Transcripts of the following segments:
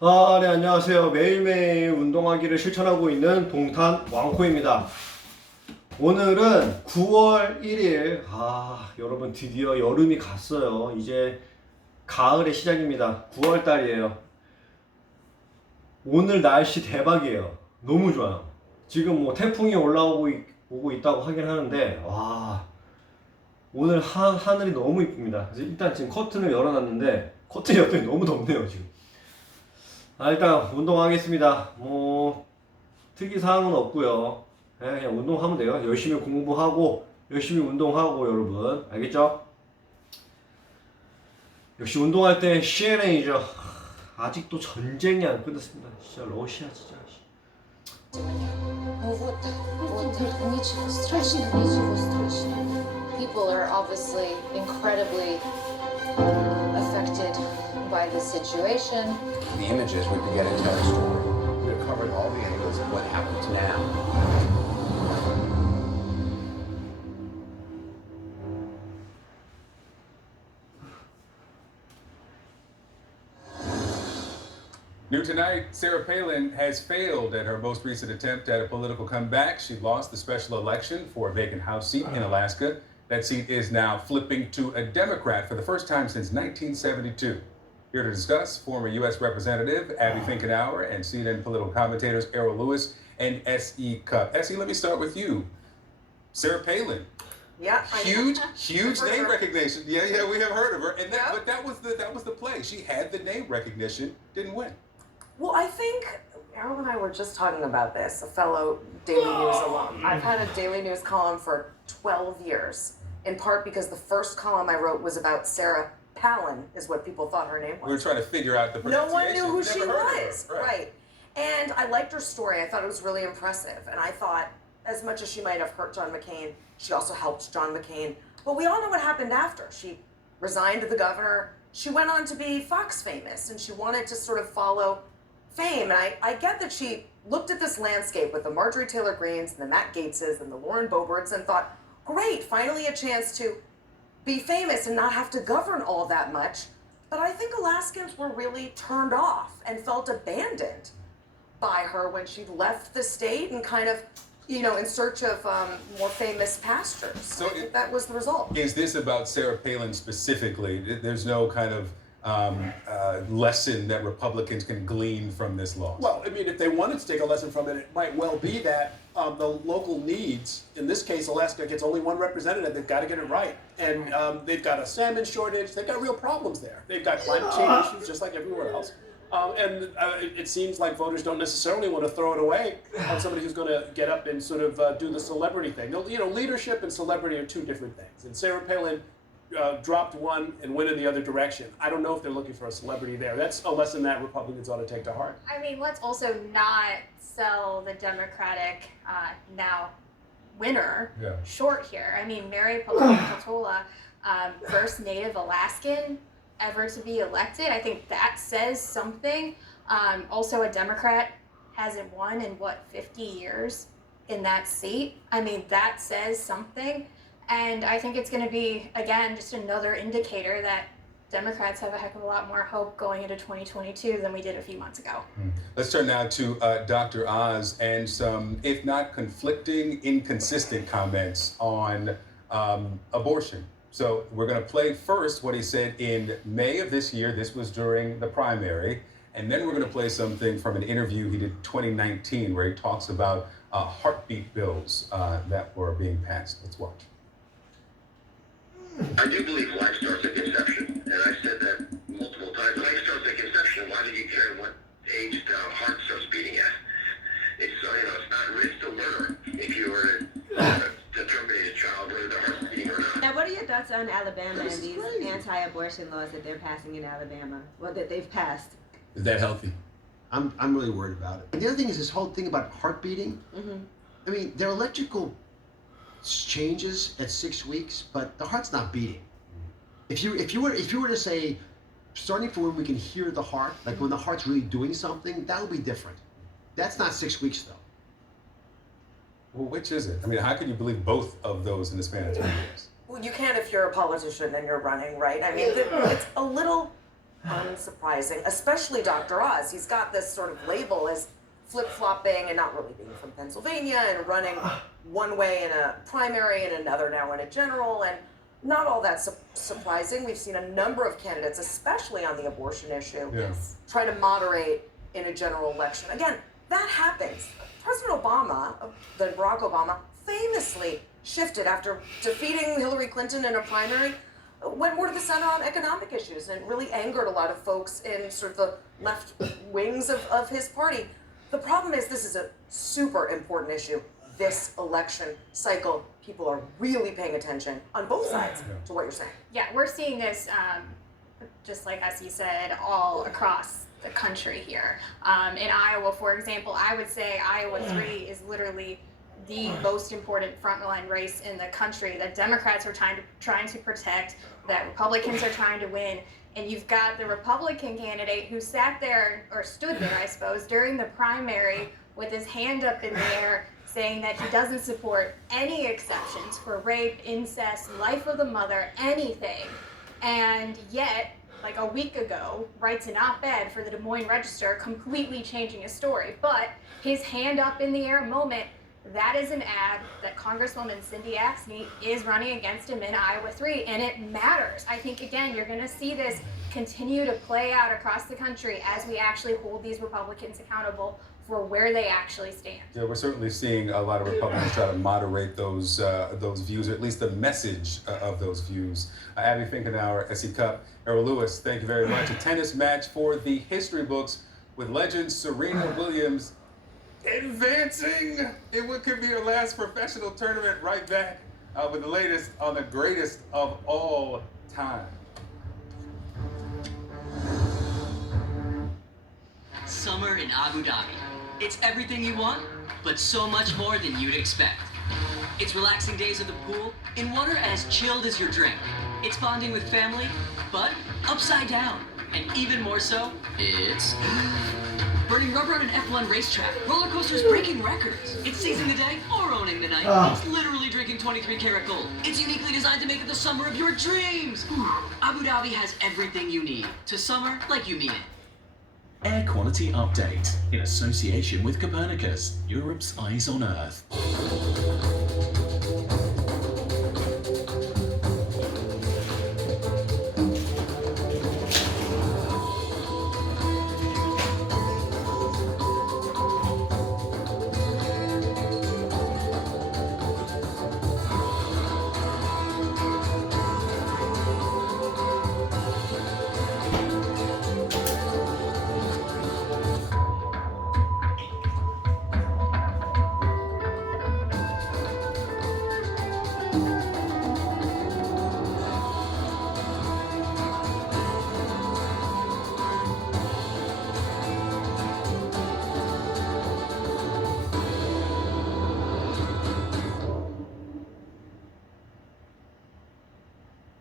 네, 안녕하세요. 매일매일 운동하기를 실천하고 있는 동탄 왕코입니다. 오늘은 9월 1일. 여러분 드디어 여름이 갔어요. 이제 가을의 시작입니다. 9월 달이에요. 오늘 날씨 대박이에요. 너무 좋아요. 지금 뭐 태풍이 오고 있다고 하긴 하는데, 오늘 하늘이 너무 이쁩니다. 그래서 일단 지금 커튼을 열어놨는데, 커튼 옆에 너무 덥네요, 지금. 일단 운동하겠습니다. 뭐 특이사항은 없고요. 그냥 운동하면 돼요. 열심히 공부하고 열심히 운동하고 여러분 알겠죠? 역시 운동할 때 CNA죠. 아직도 전쟁이 안 끝났습니다. 진짜 러시아 진짜. People are obviously incredibly affected by the situation. The images, we could get into our story. We're covering all the angles of what happens now. New tonight, Sarah Palin has failed at her most recent attempt at a political comeback. She lost the special election for a vacant House seat in Alaska. That seat is now flipping to a Democrat for the first time since 1972. Here to discuss, former U.S. Representative Abby Finkenauer and CNN political commentators Errol Lewis and S.E. Cupp. S.E., let me start with you. Sarah Palin. Yeah, Huge name her. recognition. Yeah, we have heard of her. And but that was the play. She had the name recognition, didn't win. Well, I think Errol and I were just talking about this, a fellow Daily News alum. I've had a Daily News column for 12 years, in part because the first column I wrote was about Sarah Palin, is what people thought her name was. We were trying to figure out the No pronunciation. one knew who she Never heard of was. her. Right. And I liked her story. I thought it was really impressive. And I thought, as much as she might have hurt John McCain, she also helped John McCain. But we all know what happened after. She resigned to the governor. She went on to be Fox famous, and she wanted to sort of follow fame. And I get that she looked at this landscape with the Marjorie Taylor Greens and the Matt Gaetzes and the Lauren Boeberts and thought, great, finally a chance to be famous and not have to govern all that much. But I think Alaskans were really turned off and felt abandoned by her when she left the state and kind of, in search of more famous pastures. So I think that was the result. Is this about Sarah Palin specifically? There's no kind of lesson that Republicans can glean from this loss? Well, I mean, if they wanted to take a lesson from it, it might well be that the local needs, in this case, Alaska gets only one representative. They've got to get it right. And they've got a salmon shortage. They've got real problems there. They've got climate change issues just like everywhere else. It seems like voters don't necessarily want to throw it away on somebody who's going to get up and sort of do the celebrity thing. Leadership and celebrity are two different things. And Sarah Palin dropped one and went in the other direction. I don't know if they're looking for a celebrity there. That's a lesson that Republicans ought to take to heart. I mean, let's also not sell the Democratic now winner short here. I mean, Mary Peltola, first Native Alaskan ever to be elected. I think that says something. Also, a Democrat hasn't won in 50 years in that seat. I mean, that says something. And I think it's going to be, again, just another indicator that Democrats have a heck of a lot more hope going into 2022 than we did a few months ago. Let's turn now to Dr. Oz and some, if not conflicting, inconsistent comments on abortion. So we're going to play first what he said in May of this year. This was during the primary. And then we're going to play something from an interview he did in 2019 where he talks about heartbeat bills that were being passed. Let's watch. I do believe life starts at conception, and I've said that multiple times. Life starts at conception. Why do you care what age the heart starts beating at? It's it's still murder if you were to terminate a child, whether the heart's beating or not. Now, what are your thoughts on Alabama and these anti-abortion laws that they're passing in Alabama? Well, that they've passed. Is that healthy? I'm really worried about it. And the other thing is this whole thing about heart beating. Mm-hmm. I mean, their electrical changes at 6 weeks, but the heart's not beating. If you were to say, starting from when we can hear the heart, like when the heart's really doing something, that would be different. That's not 6 weeks though. Well, which is it? I mean, how can you believe both of those in the span of 3 years? Well, you can if you're a politician and you're running, right? I mean, it's a little unsurprising, especially Dr. Oz. He's got this sort of label as flip-flopping and not really being from Pennsylvania and running one way in a primary and another now in a general, and not all that surprising. We've seen a number of candidates, especially on the abortion issue, try to moderate in a general election. Again, that happens. President Obama, then Barack Obama, famously shifted after defeating Hillary Clinton in a primary, went more to the center on economic issues, and it really angered a lot of folks in sort of the left wings of his party. The problem is this is a super important issue. This election cycle, people are really paying attention on both sides to what you're saying. Yeah, we're seeing this, just like as you said, all across the country here. In Iowa, for example, I would say Iowa 3 is literally the most important frontline race in the country that Democrats are trying to protect, that Republicans are trying to win. And you've got the Republican candidate who sat there, or stood there, I suppose, during the primary with his hand up in the air saying that he doesn't support any exceptions for rape, incest, life of the mother, anything. And yet, like a week ago, writes an op-ed for the Des Moines Register, completely changing his story. But his hand up in the air moment, that is an ad that Congresswoman Cindy Axne is running against him in Iowa 3, and it matters. I think, again, you're going to see this continue to play out across the country as we actually hold these Republicans accountable for where they actually stand. Yeah, we're certainly seeing a lot of Republicans try to moderate those views, or at least the message of those views. Abby Finkenauer, SE Cup, Errol Lewis, thank you very much. A tennis match for the history books with legend Serena Williams advancing in what could be her last professional tournament. Right back with the latest on the greatest of all time. Summer in Abu Dhabi. It's everything you want, but so much more than you'd expect. It's relaxing days at the pool in water as chilled as your drink. It's bonding with family, but upside down. And even more so, it's burning rubber on an F1 racetrack, roller coasters breaking records. It's seizing the day or owning the night. It's literally drinking 23 karat gold. It's uniquely designed to make it the summer of your dreams. Abu Dhabi has everything you need to summer like you mean it. Air quality update in association with Copernicus, Europe's eyes on Earth.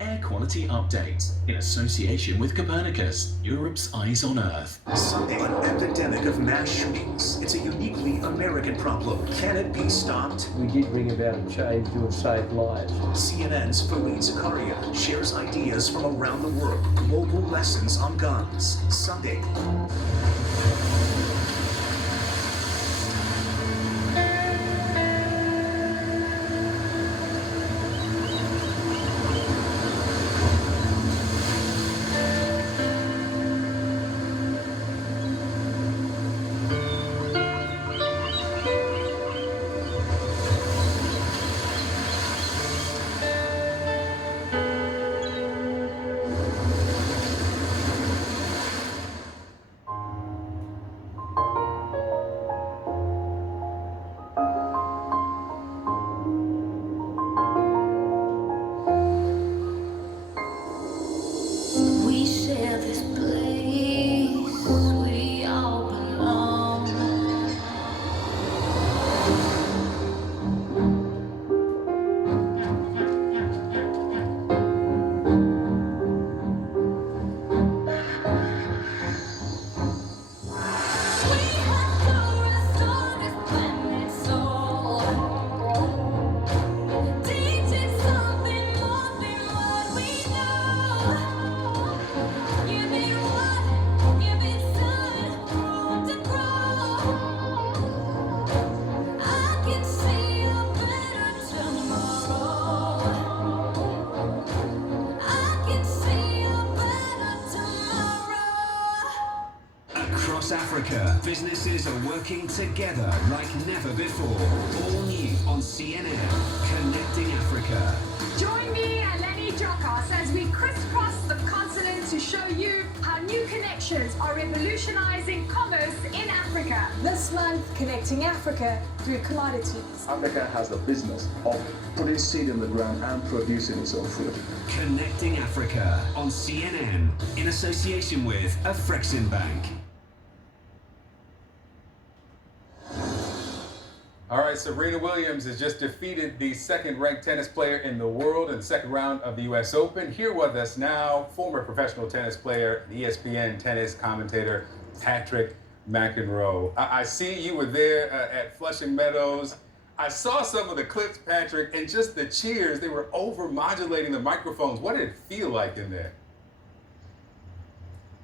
Air quality update in association with Copernicus, Europe's eyes on Earth. Sunday, an epidemic of mass shootings. It's a uniquely American problem. Can it be stopped? We did bring about a change that would save lives. CNN's Fareed Zakaria shares ideas from around the world. Global lessons on guns. Sunday. Africa. Businesses are working together like never before. All new on CNN, Connecting Africa. Join me and Lenny Jokas as we crisscross the continent to show you how new connections are revolutionizing commerce in Africa. This month, Connecting Africa through commodities. Africa has the business of putting seed in the ground and producing its own food. Connecting Africa on CNN in association with Afrexim Bank. All right, Serena Williams has just defeated the second-ranked tennis player in the world in the second round of the U.S. Open. Here with us now, former professional tennis player and ESPN tennis commentator Patrick McEnroe. I see you were there at Flushing Meadows. I saw some of the clips, Patrick, and just the cheers. They were over-modulating the microphones. What did it feel like in there?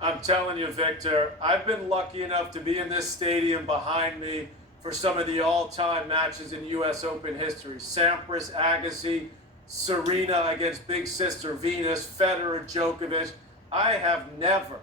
I'm telling you, Victor, I've been lucky enough to be in this stadium behind me for some of the all-time matches in U.S. Open history. Sampras, Agassi, Serena against big sister Venus, Federer, Djokovic. I have never,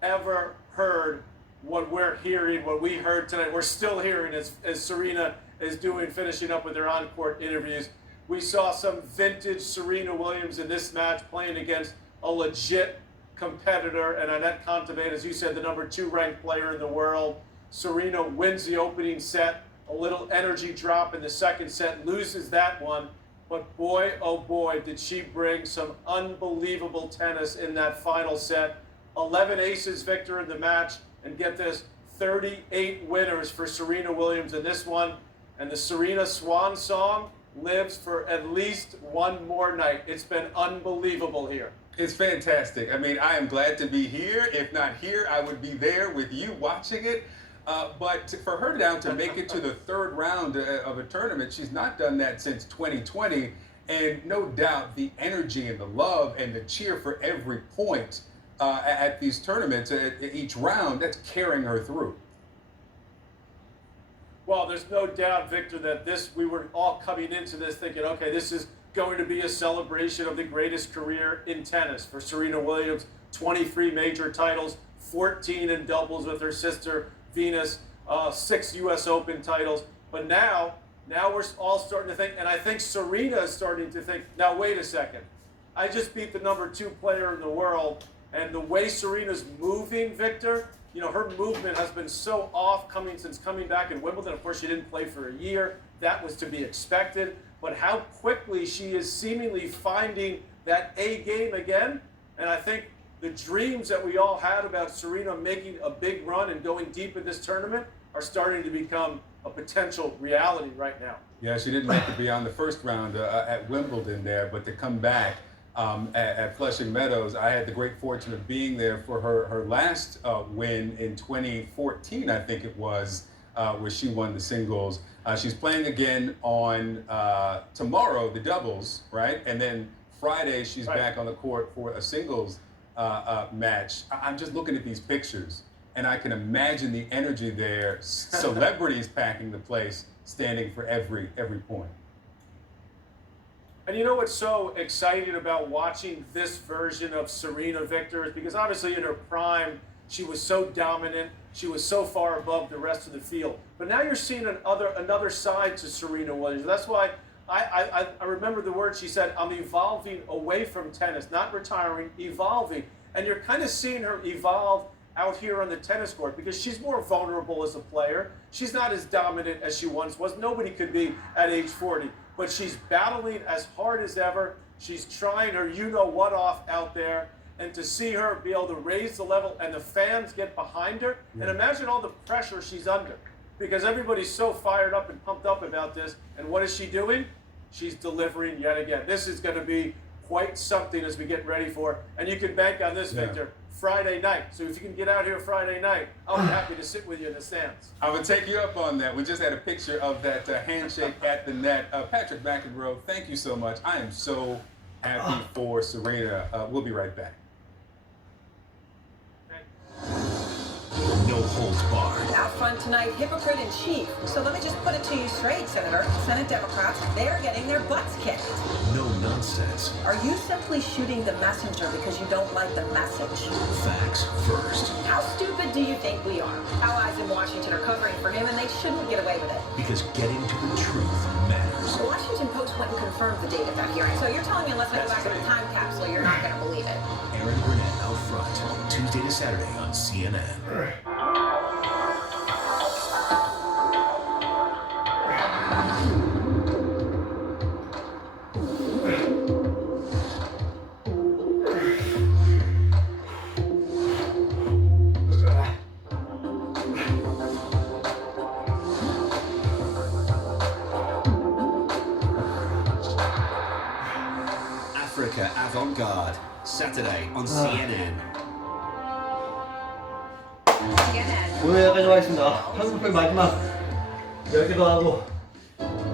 ever heard what we're hearing, what we heard tonight. We're still hearing as Serena is finishing up with her on-court interviews. We saw some vintage Serena Williams in this match playing against a legit competitor, and Annette Kontaveit, as you said, the #2 ranked player in the world. Serena wins the opening set, a little energy drop in the second set, loses that one, but boy, oh boy, did she bring some unbelievable tennis in that final set. 11 aces, Victor, in the match, and get this, 38 winners for Serena Williams in this one, and the Serena Swan song lives for at least one more night. It's been unbelievable here. It's fantastic. I mean, I am glad to be here. If not here, I would be there with you watching it. But for her now to make it to the third round of a tournament, she's not done that since 2020. And no doubt the energy and the love and the cheer for every point at these tournaments, at each round, that's carrying her through. Well, there's no doubt, Victor, that we were all coming into this thinking, okay, this is going to be a celebration of the greatest career in tennis for Serena Williams. 23 major titles, 14 in doubles with her sister Venus, 6 U.S. Open titles. But now we're all starting to think, and I think Serena is starting to think, now wait a second. I just beat the #2 player in the world, and the way Serena's moving, Victor, you know, her movement has been so off since coming back in Wimbledon. Of course, she didn't play for a year. That was to be expected. But how quickly she is seemingly finding that A game again. And I think the dreams that we all had about Serena making a big run and going deep in this tournament are starting to become a potential reality right now. Yeah, she didn't make it beyond the first round at Wimbledon there, but to come back at Flushing Meadows, I had the great fortune of being there for her last win in 2014, I think it was, where she won the singles. She's playing again on tomorrow, the doubles, right? And then Friday, she's back on the court for a singles match. I'm just looking at these pictures, and I can imagine the energy there. Celebrities packing the place, standing for every point. And you know what's so exciting about watching this version of Serena, Victor, is because obviously in her prime, she was so dominant. She was so far above the rest of the field. But now you're seeing another side to Serena Williams. That's why I remember the word she said, I'm evolving away from tennis, not retiring, evolving. And you're kind of seeing her evolve out here on the tennis court because she's more vulnerable as a player. She's not as dominant as she once was. Nobody could be at age 40. But she's battling as hard as ever. She's trying her you-know-what off out there. And to see her be able to raise the level and the fans get behind her. Yeah. And imagine all the pressure she's under. Because everybody's so fired up and pumped up about this. And what is she doing? She's delivering yet again. This is going to be quite something as we get ready for. And you can bank on this, Victor. Friday night. So if you can get out here Friday night, I'll be happy to sit with you in the stands. I would take you up on that. We just had a picture of that handshake at the net. Patrick McEnroe, thank you so much. I am so happy for Serena. We'll be right back. No holds barred. Out front tonight, hypocrite in chief. So let me just put it to you straight, Senator. Senate Democrats, they are getting their butts kicked. No nonsense. nonsense. Are you simply shooting the messenger because you don't like the message? Facts first. How stupid do you think we are? Allies in Washington are covering for him and they shouldn't get away with it. Because getting to the truth matters. The Washington Post went and confirmed the date of that hearing. So you're telling me unless I go back in the time capsule, you're not going to believe it. Aaron Burnett out front, Tuesday to Saturday on CNN. Africa Avant-Garde, Saturday on CNN. 오늘 여기까지 하겠습니다. 한국팬 마지막 10개 더 하고.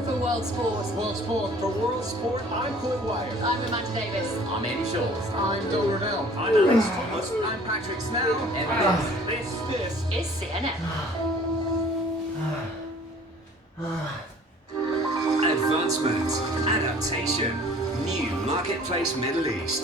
For World Sport. World Sport. For World Sport, I'm Clint Wire. I'm Amanda Davis. I'm Andy Schultz. I'm Bill Rennell. I'm Alex Thomas. I'm Patrick Snell. And This Is CNN. Advancement, adaptation, new Marketplace Middle East.